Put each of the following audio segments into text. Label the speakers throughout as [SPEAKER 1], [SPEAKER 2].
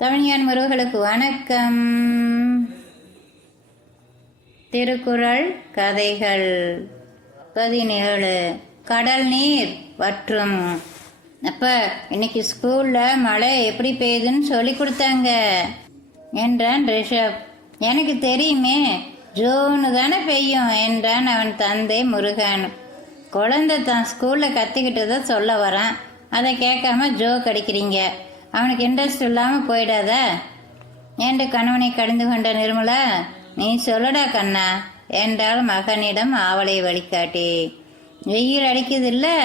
[SPEAKER 1] தமிழியான் முருகலுக்கு வணக்கம் திருக்குறள் கதைகள் பதினேழு கடல் நீர் வற்றும் அப்ப இன்னைக்கு ஸ்கூல்ல மழை எப்படி பெய்யுதுன்னு சொல்லி கொடுத்தாங்க என்றான் ரிஷப் எனக்கு தெரியுமே ஜூனு தானே பெய்யும் என்றான் அவன் தந்தை முருகன் குழந்தை தான் ஸ்கூல்ல தான் சொல்ல வரான் அதை கேட்காம ஜோ கடிக்கிறீங்க அவனுக்கு இன்ட்ரெஸ்ட் இல்லாமல் போயிடாத என்று கணவனை கடிந்து கொண்ட நிர்மலா நீ சொல்லடா கண்ணா என்றால் மகனிடம் ஆவலை வழிகாட்டி வெயில் அடிக்குது இல்லை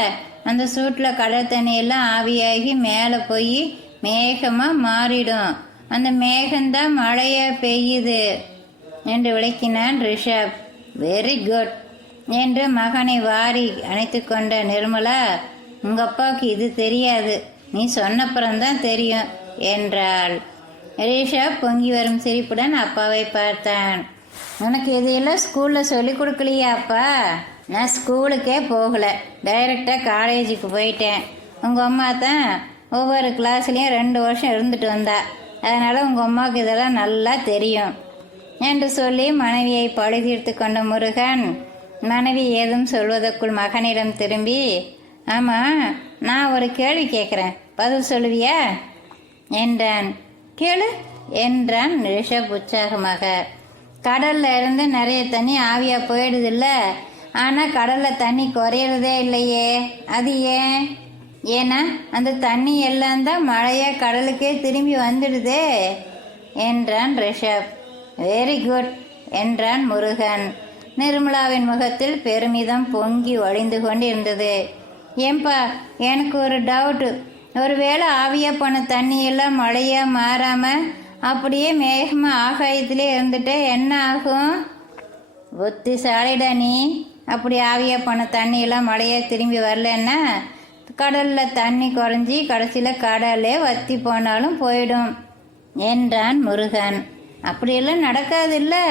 [SPEAKER 1] அந்த சூட்டில் கடல் தண்ணியெல்லாம் ஆவியாகி மேலே போய் மேகமாக மாறிடும் அந்த மேகம்தான் மழையாக பெய்யுது என்று விளக்கினான் ரிஷப் வெரி குட் என்று மகனை வாரி அணைத்து கொண்ட நிர்மலா உங்கள் அப்பாவுக்கு இது தெரியாது நீ சொன்னப்புறம்தான் தெரியும் என்றாள் ரீஷா பொங்கி வரும் சிரிப்புடன் அப்பாவை பார்த்தான் உனக்கு இதையெல்லாம் ஸ்கூலில் சொல்லி கொடுக்கலையா அப்பா நான் ஸ்கூலுக்கே போகல டைரக்டாக காலேஜுக்கு போயிட்டேன் உங்கள் அம்மா தான் ஒவ்வொரு கிளாஸ்லேயும் ரெண்டு வருஷம் இருந்துட்டு வந்தா அதனால் உங்கள் அம்மாவுக்கு இதெல்லாம் நல்லா தெரியும் என்று சொல்லி மனைவியை பழுதீர்த்து கொண்ட முருகன் மனைவி ஏதும் சொல்வதற்குள் மகனிடம் திரும்பி ஆமாம் நான் ஒரு கேள்வி கேட்குறேன் பதில் சொல்லுவியா என்றான் கேளு என்றான் ரிஷப் உற்சாகமாக கடல்ல இருந்து நிறைய தண்ணி ஆவியா போயிடுது இல்ல ஆனா கடல்ல தண்ணி குறையறதே இல்லையே அது ஏன் ஏன்னா அந்த தண்ணி எல்லாம் தான் மழையா கடலுக்கே திரும்பி வந்துடுதே என்றான் ரிஷப் வெரி குட் என்றான் முருகன் நிர்மலாவின் முகத்தில் பெருமிதம் பொங்கி ஒளிந்து கொண்டிருந்தது ஏன்பா எனக்கு ஒரு டவுட்டு ஒருவேளை ஆவியாக போன தண்ணியெல்லாம் மழையாக மாறாமல் அப்படியே மேகமாக ஆகாயத்திலே இருந்துட்டே என்ன ஆகும் புத்திசாலிடா நீ அப்படி ஆவியாக போன தண்ணியெல்லாம் மழையாக திரும்பி வரலன்னா கடலில் தண்ணி குறைஞ்சி கடைசியில் கடலே வத்தி போனாலும் போயிடும் என்றான் முருகன் அப்படியெல்லாம் நடக்காது இல்லை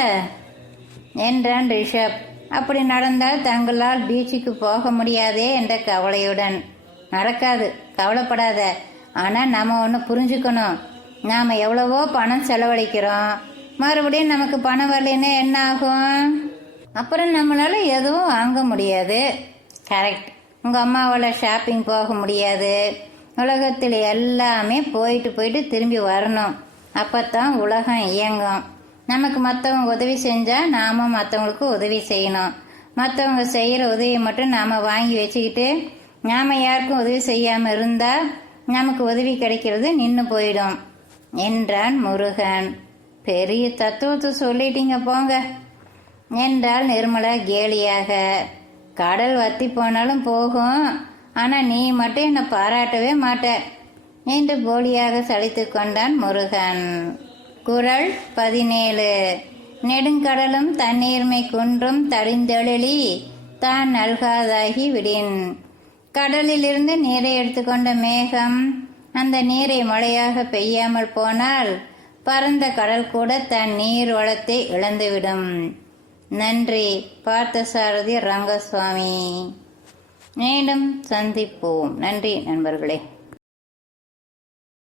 [SPEAKER 1] என்றான் ரிஷப் அப்படி நடந்தால் தங்களால் பீச்சுக்கு போக முடியாதே என்ற கவலையுடன் நடக்காது கவலைப்படாத ஆனால் நம்ம ஒன்று புரிஞ்சுக்கணும் நாம் எவ்வளவோ பணம் செலவழிக்கிறோம் மறுபடியும் நமக்கு பணம் வரலைன்னா என்ன ஆகும் அப்புறம் நம்மளால் எதுவும் வாங்க முடியாது கரெக்ட் உங்கள் அம்மாவால் ஷாப்பிங் போக முடியாது உலகத்தில் எல்லாமே போயிட்டு போயிட்டு திரும்பி வரணும் அப்போ தான் உலகம் இயங்கும் நமக்கு மற்றவங்க உதவி செஞ்சால் நாமும் மற்றவங்களுக்கு உதவி செய்யணும் மற்றவங்க செய்கிற உதவியை மட்டும் நாம் வாங்கி வச்சுக்கிட்டு நாம் யாருக்கும் உதவி செய்யாமல் இருந்தால் நமக்கு உதவி கிடைக்கிறது நின்று போயிடும் என்றான் முருகன் பெரிய தத்துவத்தை சொல்லிட்டீங்க போங்க என்றால் நிர்மலா கேலியாக கடல் வத்தி போனாலும் போகும் ஆனால் நீ மட்டும் என்னை பாராட்டவே மாட்ட என்று போலியாக சளித்து கொண்டான் முருகன் குரல் பதினேழு நெடுங்கடலும் தண்ணீர்மை குன்றும் தடிந்தெழிலி தான் நல்காதாகி விடின் கடலிலிருந்து நீரை எடுத்துக்கொண்ட மேகம் அந்த நீரை மழையாக பெய்யாமல் போனால் பரந்த கடல் கூட தன் நீர் வளத்தை இழந்துவிடும் நன்றி பார்த்தசாரதி ரங்கசுவாமி மீண்டும் சந்திப்போம் நன்றி நண்பர்களே